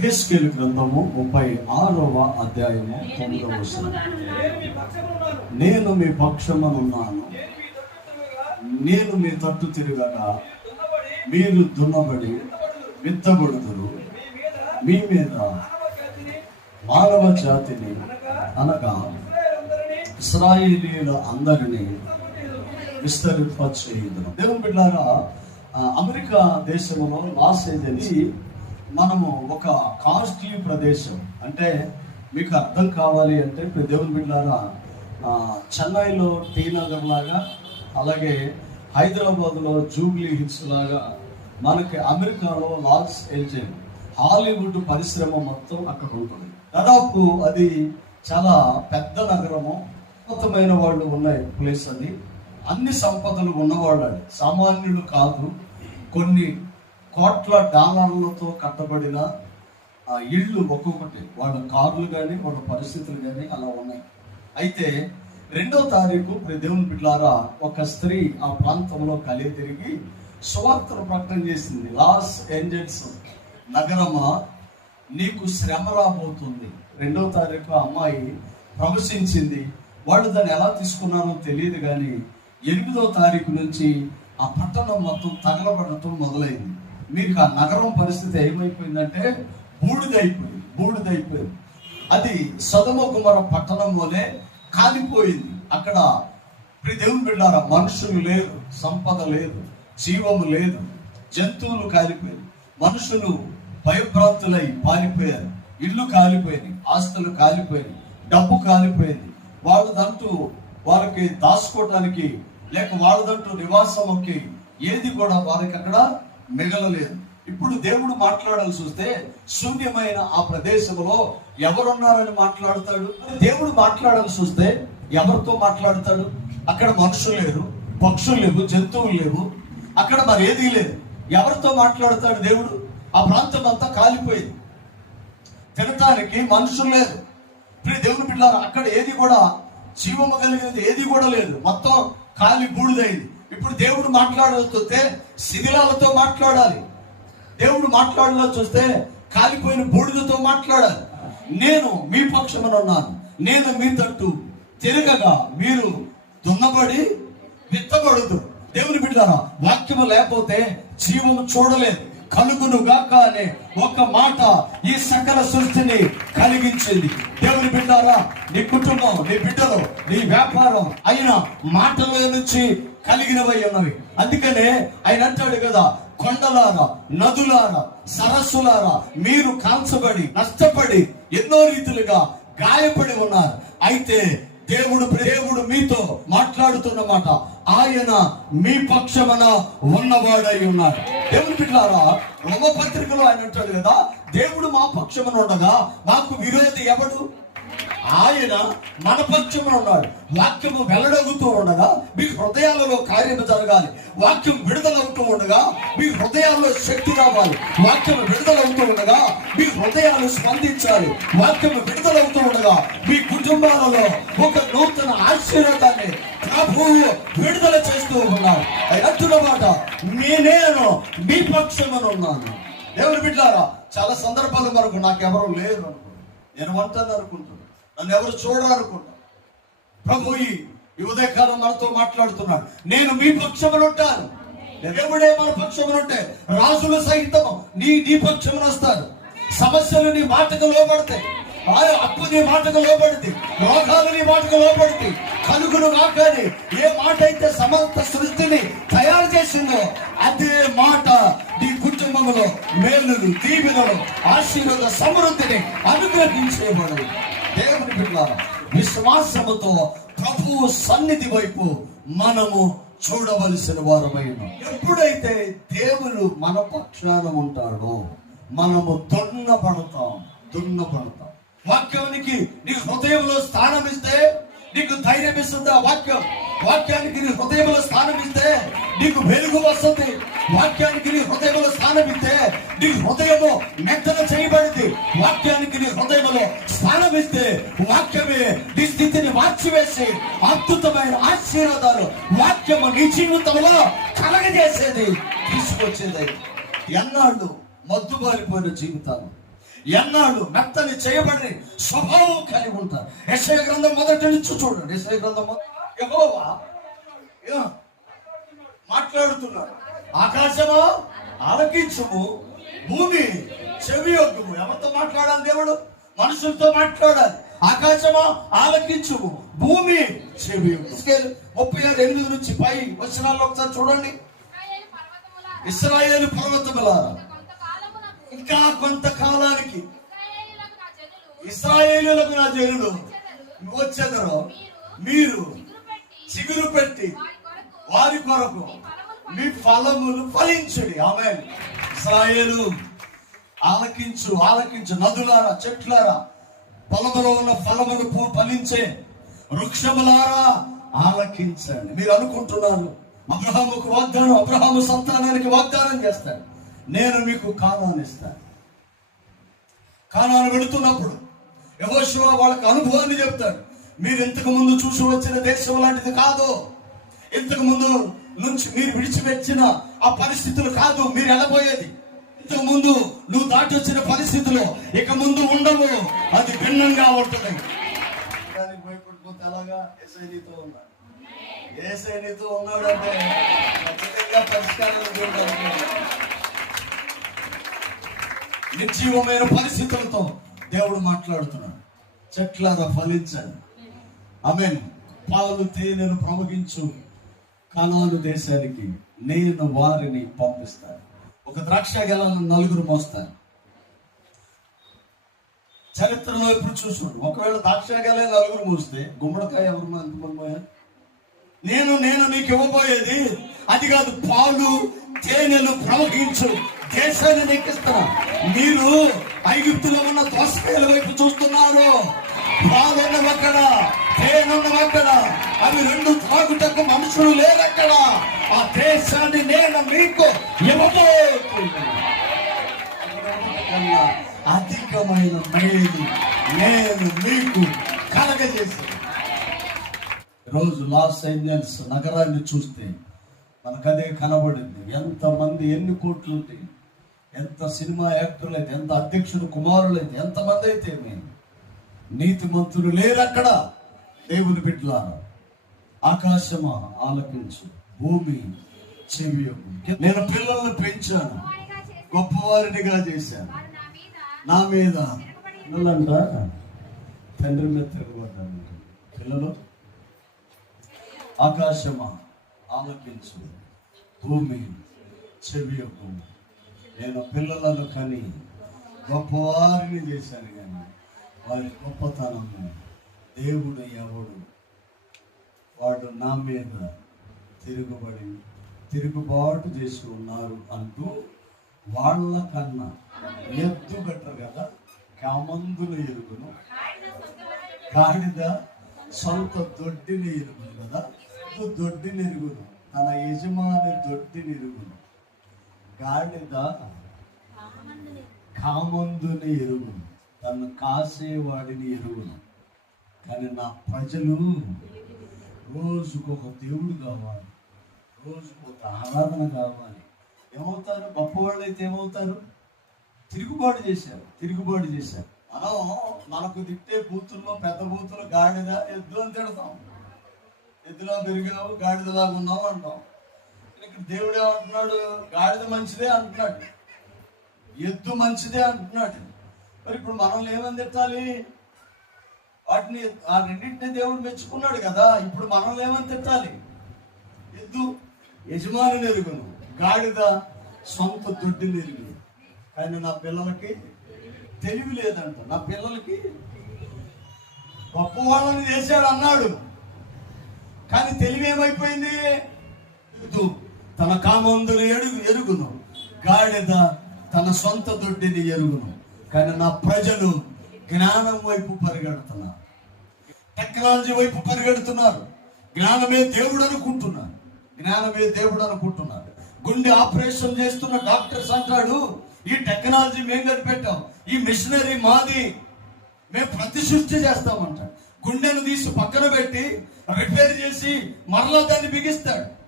ఎహెస్కేల్ గ్రంథము ముప్పై ఆరవ అధ్యాయము తొమ్మిదవ. నేను మీ పక్షమనున్నాను. నేను మీ తట్టు తిరగగా మీరు దున్నబడి విత్తబడుదురు. మీ మీద మానవ జాతిని అనగా ఇస్రాయేలీల అందరినీ విస్తరింపచేయుదురు. దేవుని బిడ్డారా అమెరికా దేశంలో లాస్ ఏంజల్స్ మనము ఒక కాస్ట్లీ ప్రదేశం. అంటే మీకు అర్థం కావాలి అంటే ఇప్పుడు దేవుని బిడ్డారా చెన్నైలో టీ నగర్ లాగా అలాగే హైదరాబాద్లో జూబ్లీ హిల్స్ లాగా మనకి అమెరికాలో లాస్ ఏంజల్ హాలీవుడ్ పరిశ్రమ మొత్తం అక్కడ ఉంటుంది. దాదాపు అది చాలా పెద్ద నగరము. ఉన్నతమైన వాళ్ళు ఉన్నాయి ప్లేస్ అది. అన్ని సంపదలు ఉన్నవాళ్ళు అది. సామాన్యులు కాదు. కొన్ని కోట్ల డాలర్లతో కట్టబడిన ఆ ఇళ్ళు ఒక్కొక్కటి. వాళ్ళ కార్లు కానీ వాళ్ళ పరిస్థితులు కానీ అలా ఉన్నాయి. అయితే రెండో తారీఖు దేవుని బిడ్లారా ఒక స్త్రీ ఆ ప్రాంతంలో కలిగి తిరిగి సువార్తను ప్రకటన చేసింది. లాస్ ఏంజల్స్ నగరమా నీకు శ్రమ రాబోతుంది. రెండో తారీఖు అమ్మాయి ప్రవశించింది. వాళ్ళు దాన్ని ఎలా తీసుకున్నారో తెలియదు కానీ ఎనిమిదో తారీఖు నుంచి ఆ పట్టణం మొత్తం తగలబడటం మొదలైంది. మీకు ఆ నగరం పరిస్థితి ఏమైపోయిందంటే బూడిదైపోయింది బూడిదైపోయింది. అది సదమ కుమార పట్టణం వలె కాలిపోయింది. అక్కడ ప్రియ దేవుని బిడ్డారా మనుషులు లేరు సంపద లేదు జీవము లేదు జంతువులు కాలిపోయాయి. మనుషులు భయభ్రాంతులై పారిపోయారు. ఇల్లు కాలిపోయింది ఆస్తులు కాలిపోయింది డబ్బు కాలిపోయింది. వాళ్ళదంటూ వారికి దాచుకోవటానికి లేక వాళ్ళదంటూ నివాసంకి ఏది కూడా వారికి అక్కడ మిగలలేదు. ఇప్పుడు దేవుడు మాట్లాడాల్సి వస్తే శూన్యమైన ఆ ప్రదేశంలో ఎవరున్నారని మాట్లాడతాడు? దేవుడు మాట్లాడాల్సి వస్తే ఎవరితో మాట్లాడతాడు? అక్కడ మనుషులు లేరు పక్షులు లేవు జంతువులు లేవు. అక్కడ మరి ఏదీ లేదు. ఎవరితో మాట్లాడతాడు దేవుడు? ఆ ప్రాంతం అంతా కాలిపోయింది. తినటానికి మనుషులు లేదు ప్రియ దేవుని బిడ్డారు అక్కడ ఏది కూడా జీవము కలిగినది ఏది కూడా లేదు. మొత్తం కాలి బూడిదైంది. ఇప్పుడు దేవుడు మాట్లాడాల్సి శిథిలాలతో మాట్లాడాలి. దేవుడు మాట్లాడాలో చూస్తే కాలిపోయిన బూడిదతో మాట్లాడాలి. నేను మీ పక్షమున ఉన్నాను. నేను మీ తట్టు. తిరగగా మీరు దున్నబడి విత్తబడుదు దేవుని బిడ్డారా వాక్యము లేకపోతే జీవము చూడలేదు. కలుగును గాక అనే ఒక మాట ఈ సకల సృష్టిని కలిగించింది. దేవుని బిడ్డారా నీ కుటుంబం నీ బిడ్డలు నీ వ్యాపారం అయిన మాటల నుంచి కలిగినవై ఉన్నవి. అందుకనే ఆయన అంటాడు కదా కొండలారా నదులారా సరస్సులారా మీరు కాల్చబడి నష్టపడి ఎన్నో రీతులుగా గాయపడి ఉన్నారు. అయితే దేవుడు దేవుడు మీతో మాట్లాడుతున్నమాట ఆయన మీ పక్షమన ఉన్నవాడై ఉన్నాడు. దేవుని బిడ్డారా రోమపత్రికలో ఆయన అంటాడు కదా దేవుడు మా పక్షమన ఉండగా మాకు విరోధి ఎవడు? ఆయన మన పక్షమున ఉన్నాడు. వాక్యము వెల్లడగుతూ ఉండగా మీ హృదయాలలో కార్యము జరగాలి. వాక్యం విడుదలవుతూ ఉండగా మీ హృదయాల్లో శక్తి రావాలి. వాక్యం విడుదలవుతూ ఉండగా మీ హృదయాలు స్పందించాలి. వాక్యం విడుదలవుతూ ఉండగా మీ కుటుంబాలలో ఒక నూతన ఆశీర్వాదాన్ని ప్రభువు విడుదల చేస్తూ ఉన్నాడు ఆయన అంటున్న మాట నేనేను మీ పక్షమున ఉన్నాను. ఎవరు బిడ్డారా చాలా సందర్భాల వరకు నాకెవరూ లేరు నేను వంటని అనుకుంటున్నాను. నన్ను ఎవరు చూడాలనుకుంటారు? ప్రభు ఈ ఉదయకాలం మనతో మాట్లాడుతున్నాడు నేను మీ పక్షములు ఉంటాను దేవుడే మన పక్షములు ఉంటే రాజులు సహితము నీ నీ పక్షములు వస్తారు. సమస్యలు నీ మాటకు లోపడతాయి ఆ అప్పు నీ మాటకు లోపడుతుంది రోగాలు నీ మాటకు లోపడుతుంది కలుగులు కాకని ఏ మాట అయితే సమస్త సృష్టిని తయారు చేసిందో అదే మాట నీ కుటుంబంలో మేలులు దీవెనలు ఆశీర్వాద సమృద్ధిని అనుగ్రహించేవాడు. దేవుని బిడ్డలారా విశ్వాసముతో ప్రభువు సన్నిధి వైపు మనము చూడవలసిన వారమైన. ఎప్పుడైతే దేవుడు మన పక్షాన ఉంటాడో మనము దున్నపడతాం దున్నపడతాం. వాక్యానికి నీ హృదయంలో స్థానం ఇస్తే నీకు ధైర్యం ఇస్తుంది ఆ వాక్యం. వాక్యానికి నీ హృదయంలో స్థానం ఇస్తే నీకు వెలుగు వస్తుంది. వాక్యానికి నీ హృదయంలో స్థానం ఇస్తే నీ హృదయము మెత్తన చేయబడింది. వాక్యానికి నీ హృదయంలో స్థానం ఇస్తే వాక్యమే నీ స్థితిని మార్చివేసి అద్భుతమైన ఆశీర్వాదాలు వాక్యము నీ జీవితంలో కలగజేసేది. తీసుకొచ్చేది. ఎన్నాళ్ళు మద్దుబారిపోయిన జీవితాలు. ఎన్నాళ్ళు మెత్తని చేయబడి స్వభావం కలిగి ఉంటారు. ఎస్ఐ గ్రంథం మొదటి నుంచి చూడండి. ఎస్ఐ గ్రంథం ఎగోవా మాట్లాడుతున్నారు మాట్లాడుతున్నాడు. ఆకాశమా ఆలకించుము భూమి చెవి యొక్కము ఎవరితో మాట్లాడాలి దేవుడు? మనుషులతో మాట్లాడాలి. ఆకాశమా ఆలకించుము భూమి చెవి ముప్పై ఆరు ఎనిమిది నుంచి పై వచ్చిన ఒకసారి చూడండి. ఇస్రాయేల్ పర్వతములారా, ఇంకా కొంతకాలానికి నా ఇస్రాయేలులకు నా జనులు వచ్చేదరు మీరు చిగురు పెట్టి వారి కొరకు మీ ఫలములు ఫలించుడి. ఆమె ఇస్రాయేలు ఆలకించు ఆలకించు నదులారా చెట్లారా పొలములో ఉన్న ఫలములు ఫలించే వృక్షములారా ఆలకించండి. మీరు అనుకుంటున్నారు అబ్రహాముకు వాగ్దానం అబ్రహాము సంతానానికి వాగ్దానం చేస్తాడు. నేను మీకు కానాన్ని ఇస్తాను. కానాను వెళుతున్నప్పుడు యహోశివ వాళ్ళకి అనుభవాన్ని చెప్తాడు. మీరు ఇంతకు ముందు చూసి వచ్చిన దేశం లాంటిది కాదు. ఇంతకు ముందు నుంచి మీరు విడిచిపెట్టిన ఆ పరిస్థితులు కాదు. మీరు వెళ్ళబోయేది. ఇంతకు ముందు నువ్వు దాటి వచ్చిన పరిస్థితులు ఇక ముందు ఉండవు. అది భిన్నంగా ఉంటుంది. దానికి భయపడిపోతే ఎలాగా? ఎస్ఐనితో నీతో ఉన్నాడు. ఏసై ఉన్నాడంటే ఖచ్చితంగా పరిష్కారాలు నిర్జీవమైన పరిస్థితులతో దేవుడు మాట్లాడుతున్నాడు. చెట్లారా ఫలించాలి ఆమెన్. పాలు తేనెను ప్రవహించు కనాను దేశానికి నేను వారిని పంపిస్తాను. ఒక ద్రాక్ష గెలను నలుగురు మోస్తాను చరిత్రలో ఎప్పుడు చూసుకోండి ఒకవేళ ద్రాక్ష గెల నలుగురు మోస్తే గుమ్మడికాయ ఎవరు ఎంతమంది పోయారు నేను నేను నీకు ఇవ్వబోయేది అది కాదు పాలు తేనెలు ప్రవహించు దేశాన్ని నీకు మీరు ఐగుప్తులో ఉన్న దోసకాయల వైపు చూస్తున్నారు. పాలున్న అక్కడ తేనున్న అక్కడ. అవి రెండు త్రాగుటకు మనుషులు లేరక్కడ ఆ దేశాన్ని నేను మీకు ఇవ్వబోతున్నా అధికమైన మేలు నేను మీకు కలగజేసి రోజు లాస్ ఏంజల్స్ నగరాన్ని చూస్తే మనకు అదే కనబడింది. ఎంతమంది ఎన్ని కోట్లు ఉంటాయి ఎంత సినిమా యాక్టర్లు అయితే ఎంత అధ్యక్షుడు కుమారులు అయితే ఎంతమంది అయితే నేను నీతిమంతులు లేరు అక్కడ దేవుని బిడ్డలారా ఆకాశమా ఆలపించు భూమి చెవి నేను పిల్లల్ని పెంచాను గొప్పవారినిగా చేశాను. నా మీద పిల్లలంట? తండ్రి మీద తిరగబడ్డాను. పిల్లలు ఆకాశమా ఆలపించు భూమి చెవి యొక్క నేను పిల్లలను కని గొప్పవారిని చేశాను కానీ వారి గొప్పతనము దేవుడు ఎవడు? వాడు నా మీద తిరుగుబడి తిరుగుబాటు చేసి ఉన్నారు అంటూ వాళ్ళ కన్నా ఎత్తుగట్ట కదా కామందులు ఎరుగును. గాడిద సొంత దొడ్డిని ఎరుగును కదా దొడ్డిని ఎరుగును. తన యజమాని దొడ్డిని ఎరుగును. గాడిద కామందుని. ఎరుగును. తను కాసేవాడిని ఎరుగును. కానీ నా ప్రజలు రోజుకొక దేవుడు కావాలి. రోజుకు ఒక ఆరాధన కావాలి. ఏమవుతారు? గొప్పవాళ్ళు అయితే ఏమవుతారు? తిరుగుబాటు చేశారు. తిరుగుబాటు చేశారు. మనం మనకు తిట్టే బూతుల్లో పెద్ద బూతులు గాడిద ఎద్దు అని తిడతాం. ఎద్దులా పెరిగినావు గాడిదలాగా ఉన్నావు అంటాం. దేవుడు ఏమంటున్నాడు? గాడిద మంచిదే అంటున్నాడు. ఎద్దు మంచిదే అంటున్నాడు. మరి ఇప్పుడు మనం ఏమని తిట్టాలి? వాటిని ఆ రెండింటిని దేవుడు మెచ్చుకున్నాడు కదా. ఇప్పుడు మనం ఏమని తిట్టాలి? ఎద్దు యజమాని ఎరుగును. గాడిద సొంత దొడ్డిని ఎరుగును కానీ నా పిల్లలకి తెలివి లేదంట. నా పిల్లలకి గొప్ప వాళ్ళని చేశాడు అన్నాడు. కానీ తెలివి ఏమైపోయింది ఎద్దు. తన కామందులు ఎడుగు ఎరుగును. గాడిద తన సొంత దొడ్డిని ఎరుగును. కానీ నా ప్రజలు జ్ఞానం వైపు పరిగెడుతున్నారు. టెక్నాలజీ వైపు పరిగెడుతున్నారు. జ్ఞానమే దేవుడు అనుకుంటున్నారు. జ్ఞానమే దేవుడు అనుకుంటున్నారు. గుండె ఆపరేషన్ చేస్తున్న డాక్టర్స్ అంటాడు ఈ టెక్నాలజీ మేము కనిపెట్టాం. ఈ మిషనరీ మాది. మేము ప్రతిశుద్ధి చేస్తామంట గుండెను తీసి పక్కన పెట్టి రిపేర్ చేసి మరలా దాన్ని బిగిస్తాడు.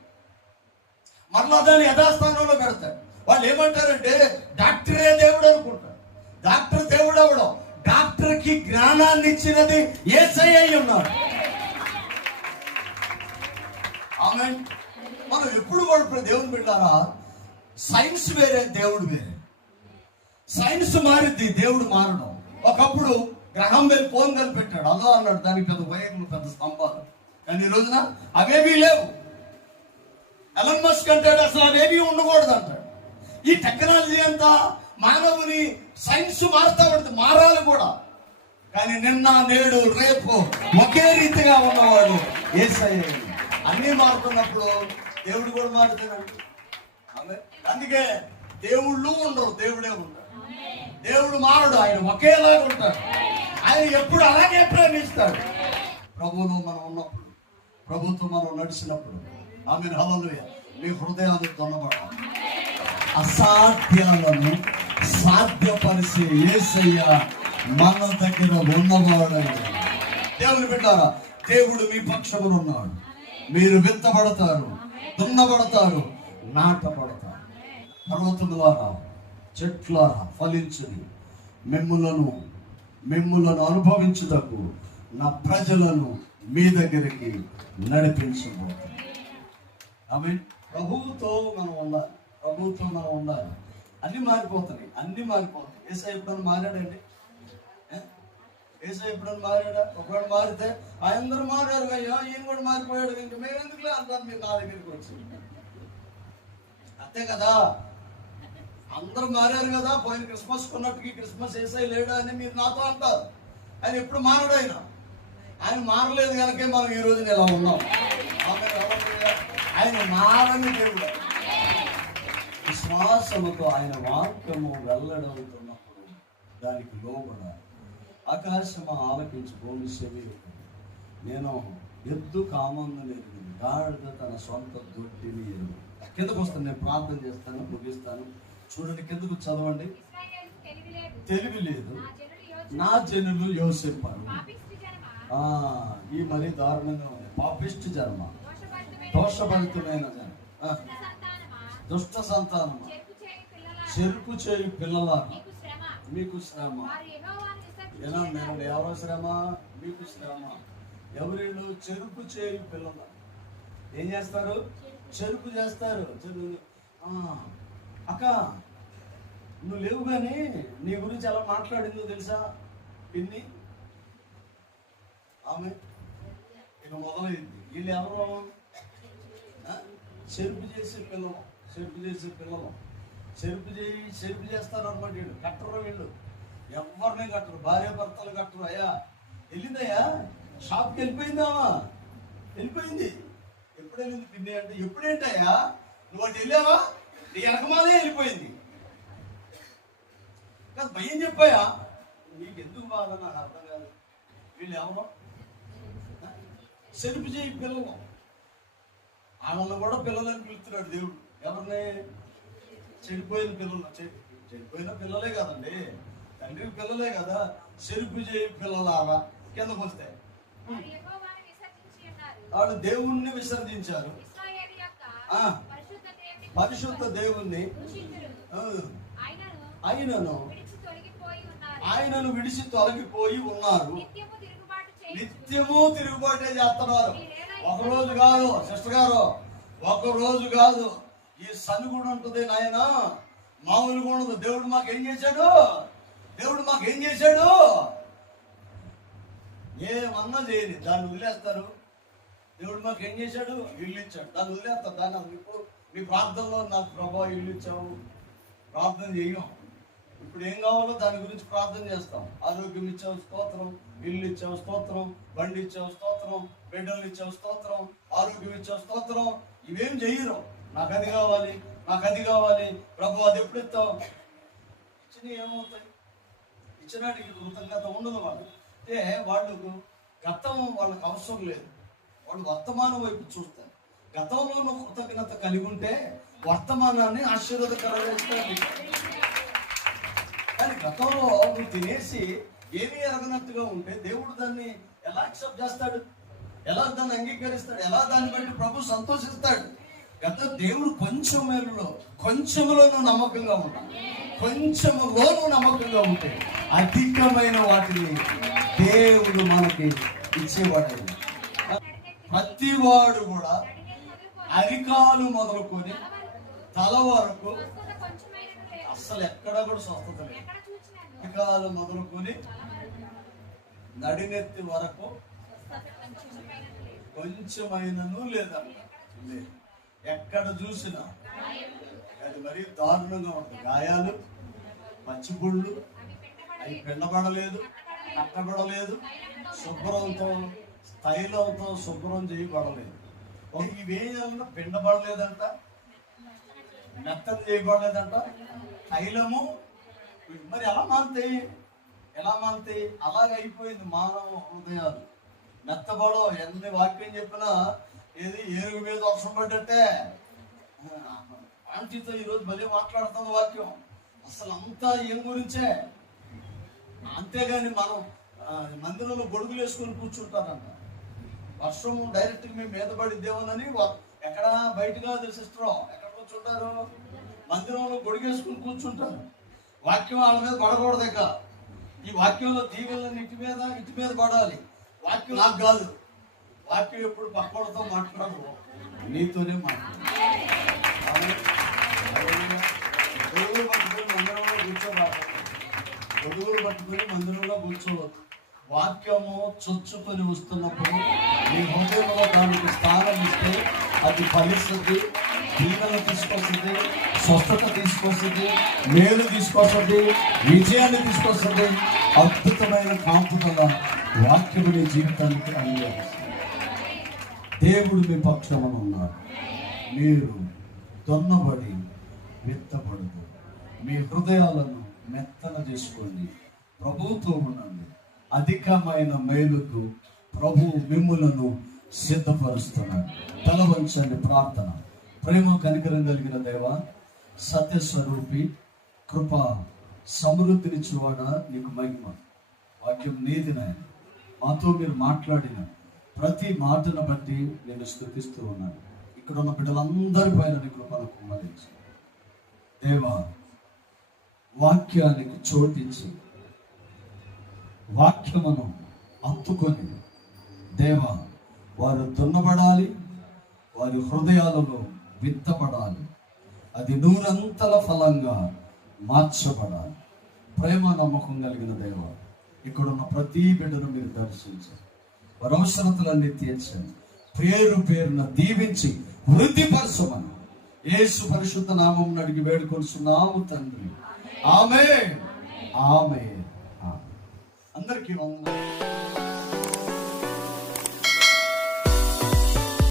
మరలా దాన్ని యథాస్థానంలో పెడతారు. వాళ్ళు ఏమంటారంటే డాక్టరే దేవుడు అనుకుంటారు. డాక్టర్ దేవుడు అవడం డాక్టర్కి జ్ఞానాన్ని ఇచ్చినది ఏసై అయి ఉన్నాడు. ఆమె మనం ఎప్పుడు కూడా దేవుని బిడ్డారా? సైన్స్ వేరే దేవుడు వేరే. సైన్స్ మారింది దేవుడు మారడం. ఒకప్పుడు గ్రహం వెళ్ళి ఫోన్ కనిపెట్టాడు అదో అన్నాడు దానికి పెద్ద వైర్లు పెద్ద స్తంభాలు. కానీ ఈ రోజున అవేమీ లేవు. ఎలన్ మస్క్ అంటాడు అసలు అవేవి ఉండకూడదు అంటాడు. ఈ టెక్నాలజీ అంతా మానవుని సైన్స్ మారుతా ఉంటుంది మారాలి కూడా. కానీ నిన్న నేడు రేపు ఒకే రీతిగా ఉన్నవాడు ఏసయ్య అన్నీ మారుతున్నప్పుడు దేవుడు కూడా మారుతున్నాడు అందుకే దేవుళ్ళు ఉండరు దేవుడే ఉంటాడు. దేవుడు మారడు ఆయన ఒకేలాగా ఉంటాడు. ఆయన ఎప్పుడు అలాగే ప్రేమిస్తాడు. ప్రభువులో మనం ఉన్నప్పుడు ప్రభుత్వం మనం నడిచినప్పుడు ఆమె హలలుయ మీ హృదయాలు దొన్నబడాలి అసాధ్యాలను సాధ్యపరిచే ఏసయ్య మన దగ్గర ఉన్నవాడు. దేవుని పెట్టారా దేవుడు మీ పక్షములు ఉన్నాడు. మీరు విత్తబడతారు దున్నబడతారు నాటబడతారు. పర్వతం ద్వారా చెట్లారా ఫలించుని మిమ్ములను మిమ్ములను అనుభవించుటకు నా ప్రజలను మీ దగ్గరికి నడిపించబోతుంది. ఆమె ప్రభువుతో మనం ఉండాలి. ప్రభువుతో మనం ఉండాలి. అన్ని మారిపోతున్నాయి. అన్ని మారిపోతున్నాయి. ఏసై ఎప్పుడన్నా మారాడండి? ఏసై ఎప్పుడన్నా మారాడా? ఒకవేళ మారితే అందరూ మారారు? అయ్యా ఈయన కూడా మారిపోయాడు. ఇంక మేమెందుకులే అంటారు? మీరు నా దగ్గరికి వచ్చి. అంతే కదా? అందరూ మారారు కదా? పోయిన క్రిస్మస్ కొన్నట్టుకి క్రిస్మస్ ఏసై లేడా అని మీరు నాతో అంటారు. ఆయన ఎప్పుడు మారడు ఆయన? ఆయన మారలేదు కనుకే మనం ఈ రోజున ఇలా ఉన్నాం. ఆయన మారని దేవుడు. విశ్వాసముతో ఆయన వాక్యము వెల్లడవుతున్నప్పుడు దానికి లోబడాలి. ఆకాశము ఆలకించి భూమి చెవి నేను ఎద్దు కామందు ఎరిగింది గాడిద తన సొంత దొడ్డిని ఎరుగు. కిందకు వస్తాను నేను ప్రార్థన చేస్తాను ముగిస్తాను. చూడండి కిందకు చదవండి. తెలివి లేదు. నా జనులు నా యోసేపారు ఈ మరీ దారుణంగా ఉంది. పాపిస్ట్ జన్మ. దోషభరితమైన దుష్ట సంతానమా, చెరుకు చేయు పిల్లల మీకు శ్రమ. ఎలా నేను ఎవరో శ్రమ? మీకు శ్రమ. ఎవరిళ్ళు? చెరుకు చేయు పిల్లల. ఏం చేస్తారు? చెరుకు చేస్తారు. చెరుకు. అక్క నువ్వు లేవు కానీ నీ గురించి ఎలా మాట్లాడిందో తెలుసా? పిన్ని? ఆమె? ఇక మొదలైంది. వీళ్ళు ఎవరు? చెరుపు చేసే పిల్లలు చెరుపు చేసే పిల్లలు చెరుపు చేయి చెరుపు చేస్తారనమాట వీళ్ళు కట్టరు వీళ్ళు. ఎవరిని కట్టరు? భార్య భర్తలు కట్టరు. అయ్యా వెళ్ళిందయ్యా? షాప్కి వెళ్ళిపోయిందామా వెళ్ళిపోయింది. ఎప్పుడు వెళ్ళింది పిన్ని అంటే ఎప్పుడేంటయ్యా? నువ్వు అటు వెళ్ళావా? నీ వెనకమాలే వెళ్ళిపోయింది. కాదు భయం చెప్పాయా నీకు ఎందుకు బాధ? నాకు అర్థం కాదు. వీళ్ళు ఎవరో? సెల్ఫ్ చేయి పిల్లలు. వాళ్ళని కూడా పిల్లలని పిలుస్తున్నాడు దేవుడు. ఎవరిని? చెడిపోయిన పిల్లలు. చెడిపోయిన పిల్లలే కదండి. తండ్రి పిల్లలే కదా. సెలుపు చేయి పిల్లలారా కిందకు వస్తే వారు యెహోవాను విసర్జించి ఉన్నారు. వాళ్ళు దేవుణ్ణి విసర్జించారు. పరిశుద్ధ దేవుణ్ణి ఆయనను ఆయనను విడిచి తొలగిపోయి ఉన్నారు. నిత్యము తిరుగుబాటే చేస్తున్నారు. ఒకరోజు కాదు సిస్టర్ గారు ఒకరోజు కాదు. ఈ సన్ కూడా ఉంటుంది నాయన. మామూలుగా ఉండదు. దేవుడు మాకు ఏం చేశాడు? దేవుడు మాకు ఏం చేశాడు? ఏమన్నా చేయని దాన్ని వదిలేస్తారు. దేవుడు మాకు ఏం చేశాడు? ఇల్లు ఇచ్చాడు. దాన్ని వదిలేస్తారు. దాన్ని అసలు ఇప్పుడు మీ ప్రార్థనలో నాకు ప్రభావ ఇల్లు ఇచ్చావు. ప్రార్థన చేయం. ఇప్పుడు ఏం కావాలో దాని గురించి ప్రార్థన చేస్తాం. ఆరోగ్యం ఇచ్చావు స్తోత్రం. ఇల్లు ఇచ్చావు స్తోత్రం. బండి ఇచ్చావు స్తోత్రం. బిడ్డలు ఇచ్చే స్తోత్రం ఆరోగ్యం ఇచ్చే స్తోత్రం. ఇవేం చెయ్యరు? నాకు అది కావాలి నాకు అది కావాలి. ప్రభు అది ఎప్పుడు ఇస్తాం ఇచ్చిన ఏమవుతాయి? ఇచ్చినాటికి కృతజ్ఞత ఉండదు వాళ్ళు. అంటే వాళ్ళకు గతం వాళ్ళకి అవసరం లేదు. వాళ్ళు వర్తమానం వైపు చూస్తారు. గతంలో నువ్వు కృతజ్ఞత కలిగి ఉంటే వర్తమానాన్ని ఆశీర్వాదకరంగా కానీ గతంలో నువ్వు తినేసి ఏమీ ఎరగనట్టుగా ఉంటే దేవుడు దాన్ని ఎలా యాక్సెప్ట్ చేస్తాడు? ఎలా దాన్ని అంగీకరిస్తాడు? ఎలా దాన్ని బట్టి ప్రభు సంతోషిస్తాడు? గత దేవుడు కొంచెం మేలులో కొంచెములో నువ్వు నమ్మకంగా ఉంటాడు కొంచెములోనూ నువ్వు నమ్మకంగా ఉంటాయి అధికమైన వాటిని దేవుడు మనకి ఇచ్చేవాడు. ప్రతివాడు కూడా అరికాలు మొదలుకొని తల వరకు అస్సలు ఎక్కడ కూడా స్వస్థత లేదు. అరికాలు మొదలుకొని నడినెత్తి వరకు కొంచెమైనను లేదు. లేదన్న లేదు. ఎక్కడ చూసినా అది మరీ దారుణంగా ఉంటుంది. గాయాలు పచ్చిగుళ్ళు అవి పిండబడలేదు కట్టబడలేదు శుభ్రంతో తైలంతో శుభ్రం చేయబడలేదు. ఒక ఇవేయాలన్నా పిండబడలేదంట మెత్తం చేయబడలేదంట తైలము మరి ఎలా మారుతాయి ఎలా మారుతాయి అలాగ అయిపోయింది మానవ హృదయాలు. మెత్తబడో ఎన్ని వాక్యం చెప్పినా? ఏది ఏనుగు మీద వర్షం పడ్డట్టే. ఆంటీతో ఈరోజు భలే మాట్లాడుతున్న వాక్యం. అసలు అంతా ఏం గురించే. అంతేగాని మనం మందిరంలో గొడుగులు వేసుకొని కూర్చుంటారంట. వర్షం డైరెక్ట్ మేము మీద పడిద్దేమోనని వ- ఎక్కడ బయట కాదు సిస్టర్. ఎక్కడ కూర్చుంటారు? మందిరంలో గొడుగేసుకుని కూర్చుంటారు. వాక్యం వాళ్ళ మీద పడకూడదు ఇక. ఈ వాక్యంలో దీవెనలు ఇటు మీద ఇటు మీద పడాలి. వాక్యం నాకు కాదు. వాక్యం ఎప్పుడు పక్కడతో మాట్లాడదు. నీతోనే మాట్లాడు పట్టుకుని మందిరంలో కూర్చోరాదు గొడుగులు పట్టుకొని మందిరంలో కూర్చోవద్దు వాక్యము చొచ్చుకొని వస్తున్నప్పుడు మీ హృదయంలో దానికి స్థానం ఇస్తే అది ఫలిస్తుంది దీవెన తీసుకొస్తుంది స్వస్థత తీసుకొస్తుంది మేలు తీసుకొస్తుంది విజయాన్ని తీసుకొస్తుంది. అద్భుతమైన కాంపుతున్నాను వాక్యము నీ జీవితానికి అనుగ్రహిస్తుంది. దేవుడు మీ పక్షమున ఉన్నారు. మీరు దొన్నబడి మెత్తబడదు మీ హృదయాలను మెత్తన చేసుకోండి ప్రభుతో ఉండండి. అధికమైన మేలుకు ప్రభు మిమ్ములను సిద్ధపరుస్తున్నాడు. తలవంచండి ప్రార్థన. ప్రేమ కనికరం కలిగిన దేవ సత్యస్వరూపి కృప సమృద్ధినిచ్చువాడ నీకు మహిమ. వాక్యం నీది నాయన మాతో మీరు మాట్లాడిన ప్రతి మాటను బట్టి నేను స్థుతిస్తూ ఉన్నాను. ఇక్కడ ఉన్న బిడ్డలందరి పైన నీ కృపను కుమ్మరించి. దేవా వాక్యానికి చోటించి. వాక్యమును అత్తుకొని దేవా వారు దున్నబడాలి వారి హృదయాలలో విత్తపడాలి అది నూరంతల ఫలంగా మార్చబడాలి. ప్రేమ నమ్మకం కలిగిన దేవ ఇక్కడున్న ప్రతి బిడ్డను మీరు దర్శించండి. వారి అవసరతలన్నీ తీర్చండి. పేరు పేరున దీవించి వృద్ధిపరచమని ఏసు పరిశుద్ధ నామం అడిగి వేడుకొలుచున్నాము తండ్రి. ఆమె ఆమె అందరికీ వందనాలు.